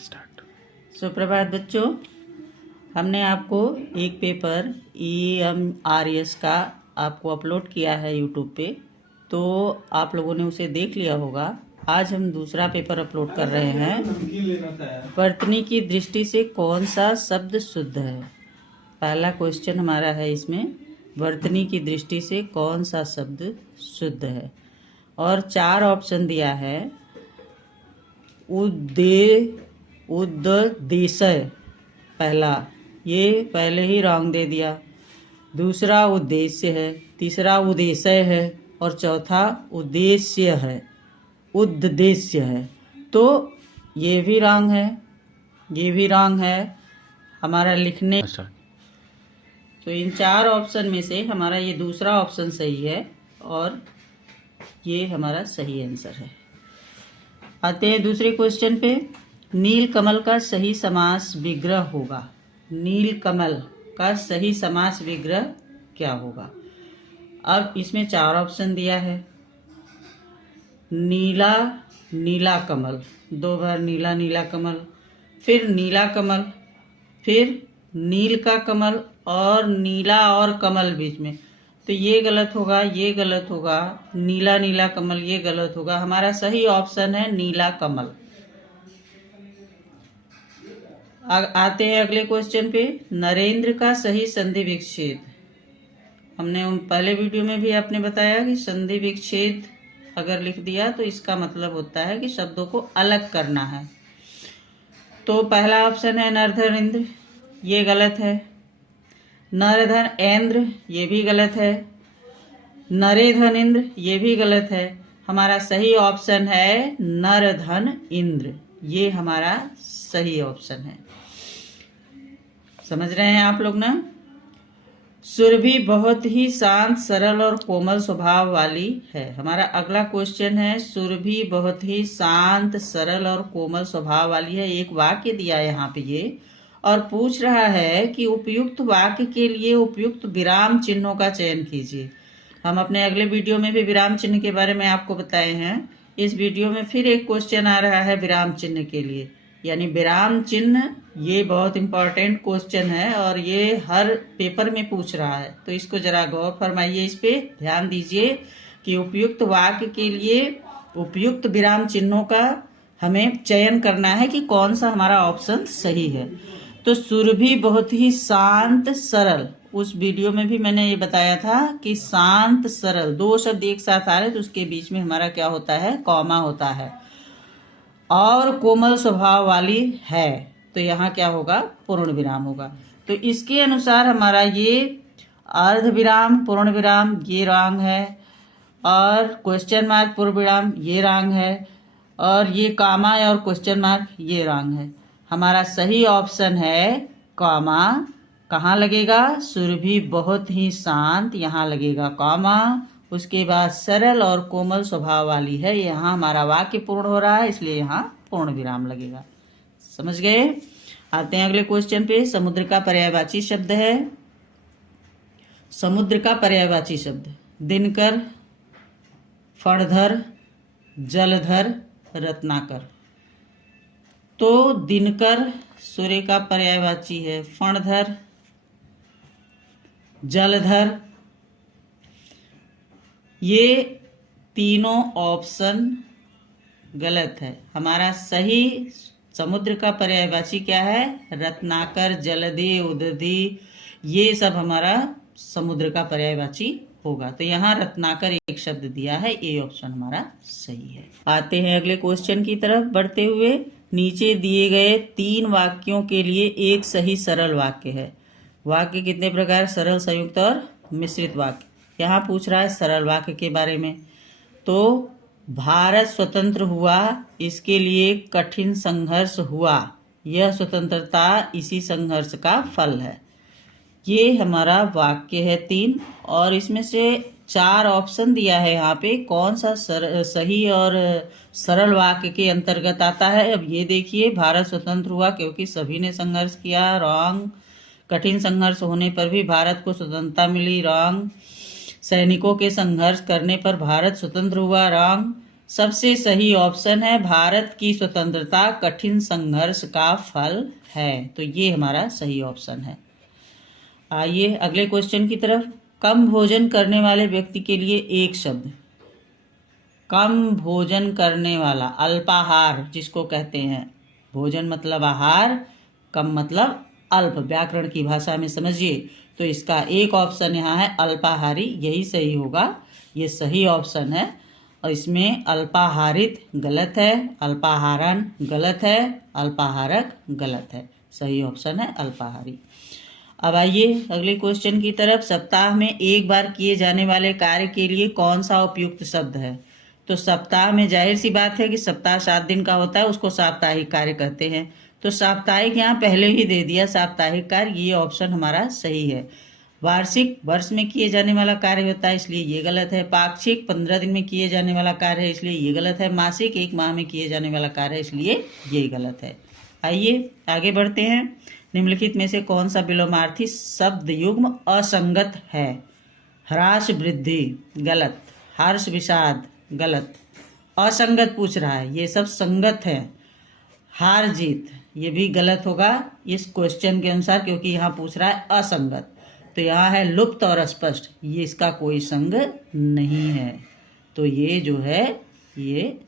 Start. सुप्रभात बच्चों, हमने आपको एक पेपर EMRS का आपको अपलोड किया है यूट्यूब पे, तो आप लोगों ने उसे देख लिया होगा। आज हम दूसरा पेपर अपलोड कर रहे हैं। वर्तनी की दृष्टि से कौन सा शब्द शुद्ध है। पहला क्वेश्चन हमारा है इसमें, वर्तनी की दृष्टि से कौन सा शब्द शुद्ध है, और 4 ऑप्शन दिया है। उद्देश्य पहला, ये पहले ही रॉन्ग दे दिया। दूसरा उद्देश्य है, तीसरा उद्देश्य है, और चौथा उद्देश्य है, उद्देश्य है। तो ये भी रॉन्ग है, ये भी रॉन्ग है हमारा लिखने। तो इन 4 ऑप्शन में से हमारा ये दूसरा ऑप्शन सही है, और ये हमारा सही आंसर है। आते हैं दूसरे क्वेश्चन पे। नील कमल का सही समास विग्रह होगा। नील कमल का सही समास विग्रह क्या होगा। अब इसमें 4 ऑप्शन दिया है। नीला नीला कमल, 2 बार नीला नीला कमल, फिर नीला कमल, फिर नील का कमल, और नीला और कमल बीच में। तो ये गलत होगा, ये गलत होगा, नीला नीला कमल ये गलत होगा। हमारा सही ऑप्शन है नीला कमल। आते हैं अगले क्वेश्चन पे। नरेंद्र का सही संधि विच्छेद। हमने पहले वीडियो में भी आपने बताया कि संधि विच्छेद अगर लिख दिया तो इसका मतलब होता है कि शब्दों को अलग करना है। तो पहला ऑप्शन है नरधरेंद्र, ये गलत है। नरधन इंद्र, ये भी गलत है। नरेधन इंद्र, ये भी गलत है। हमारा सही ऑप्शन है नरधन इंद्र, ये हमारा सही ऑप्शन है। समझ रहे हैं आप लोग ना। सुरभि बहुत ही शांत, सरल और कोमल स्वभाव वाली है। हमारा अगला क्वेश्चन है, सुरभि बहुत ही शांत, सरल और कोमल स्वभाव वाली है। एक वाक्य दिया है यहाँ पे ये, और पूछ रहा है कि उपयुक्त वाक्य के लिए उपयुक्त विराम चिन्हों का चयन कीजिए। हम अपने अगले वीडियो में भी विराम चिन्ह के बारे में आपको बताए हैं। इस वीडियो में फिर एक क्वेश्चन आ रहा है विराम चिन्ह के लिए, यानी विराम चिन्ह। ये बहुत इंपॉर्टेंट क्वेश्चन है और ये हर पेपर में पूछ रहा है, तो इसको जरा गौर फरमाइए, इस पे ध्यान दीजिए कि उपयुक्त वाक्य के लिए उपयुक्त विराम चिन्हों का हमें चयन करना है कि कौन सा हमारा ऑप्शन सही है। तो सुरभि बहुत ही शांत सरल, उस वीडियो में भी मैंने ये बताया था कि शांत सरल 2 शब्द एक साथ आ रहे तो उसके बीच में हमारा क्या होता है, कॉमा होता है। और कोमल स्वभाव वाली है, तो यहाँ क्या होगा, पूर्ण विराम होगा। तो इसके अनुसार हमारा ये अर्ध विराम, पूर्ण विराम ये रॉन्ग है, और क्वेश्चन मार्क पूर्ण विराम ये रॉन्ग है, और ये कॉमा और क्वेश्चन मार्क ये रॉन्ग है। हमारा सही ऑप्शन है कॉमा। कहाँ लगेगा, सुरभि बहुत ही शांत, यहाँ लगेगा कॉमा। उसके बाद सरल और कोमल स्वभाव वाली है, यहाँ हमारा वाक्य पूर्ण हो रहा है, इसलिए यहाँ पूर्ण विराम लगेगा। समझ गए। आते हैं अगले क्वेश्चन पे। समुद्र का पर्यायवाची शब्द है। समुद्र का पर्यायवाची शब्द दिनकर, फणधर, जलधर, रत्नाकर। तो दिनकर सूर्य का पर्यायवाची है, फणधर, जलधर, ये तीनों ऑप्शन गलत है। हमारा सही समुद्र का पर्यायवाची क्या है, रत्नाकर, जलधि, उदधि, ये सब हमारा समुद्र का पर्यायवाची होगा। तो यहाँ रत्नाकर एक शब्द दिया है, ए ऑप्शन हमारा सही है। आते हैं अगले क्वेश्चन की तरफ बढ़ते हुए। नीचे दिए गए 3 वाक्यों के लिए एक सही सरल वाक्य है। वाक्य कितने प्रकार, सरल, संयुक्त और मिश्रित वाक्य। यहाँ पूछ रहा है सरल वाक्य के बारे में। तो भारत स्वतंत्र हुआ, इसके लिए कठिन संघर्ष हुआ, यह स्वतंत्रता इसी संघर्ष का फल है। ये हमारा वाक्य है 3, और इसमें से 4 ऑप्शन दिया है यहाँ पे, कौन सा सही और सरल वाक्य के अंतर्गत आता है। अब ये देखिए, भारत स्वतंत्र हुआ क्योंकि सभी ने संघर्ष किया, रॉन्ग। कठिन संघर्ष होने पर भी भारत को स्वतंत्रता मिली, रॉन्ग। सैनिकों के संघर्ष करने पर भारत स्वतंत्र हुआ, रॉन्ग। सबसे सही ऑप्शन है भारत की स्वतंत्रता कठिन संघर्ष का फल है। तो ये हमारा सही ऑप्शन है। आइए अगले क्वेश्चन की तरफ। कम भोजन करने वाले व्यक्ति के लिए एक शब्द। कम भोजन करने वाला, अल्पाहार जिसको कहते हैं। भोजन मतलब आहार, कम मतलब अल्प, व्याकरण की भाषा में समझिए। तो इसका एक ऑप्शन यहाँ है अल्पाहारी, यही सही होगा। ये सही ऑप्शन है। और इसमें अल्पाहारित गलत है, अल्पाहारन गलत है, अल्पाहारक गलत है। सही ऑप्शन है अल्पाहारी। अब आइए अगले क्वेश्चन की तरफ। सप्ताह में एक बार किए जाने वाले कार्य के लिए कौन सा उपयुक्त शब्द है? तो सप्ताह में जाहिर सी बात है कि सप्ताह 7 दिन का होता है, उसको साप्ताहिक कार्य कहते हैं। तो साप्ताहिक यहाँ पहले ही दे दिया, साप्ताहिक कार्य, ये ऑप्शन हमारा सही है। वार्षिक वर्ष में किए जाने वाला कार्य होता है, इसलिए ये गलत है। पाक्षिक 15 दिन में किए जाने वाला कार्य है, इसलिए ये गलत है। मासिक 1 माह में किए जाने वाला कार्य है, इसलिए ये गलत है। आइए आगे बढ़ते हैं। निम्नलिखित में से कौन सा विलोमार्थी शब्द युग्म असंगत है? ह्रास वृद्धि गलत, हर्ष विषाद गलत, असंगत पूछ रहा है, ये सब संगत है। हार जीत ये भी गलत होगा इस क्वेश्चन के अनुसार, क्योंकि यहाँ पूछ रहा है असंगत। तो यहाँ है लुप्त और स्पष्ट, ये इसका कोई संग नहीं है। तो ये जो है ये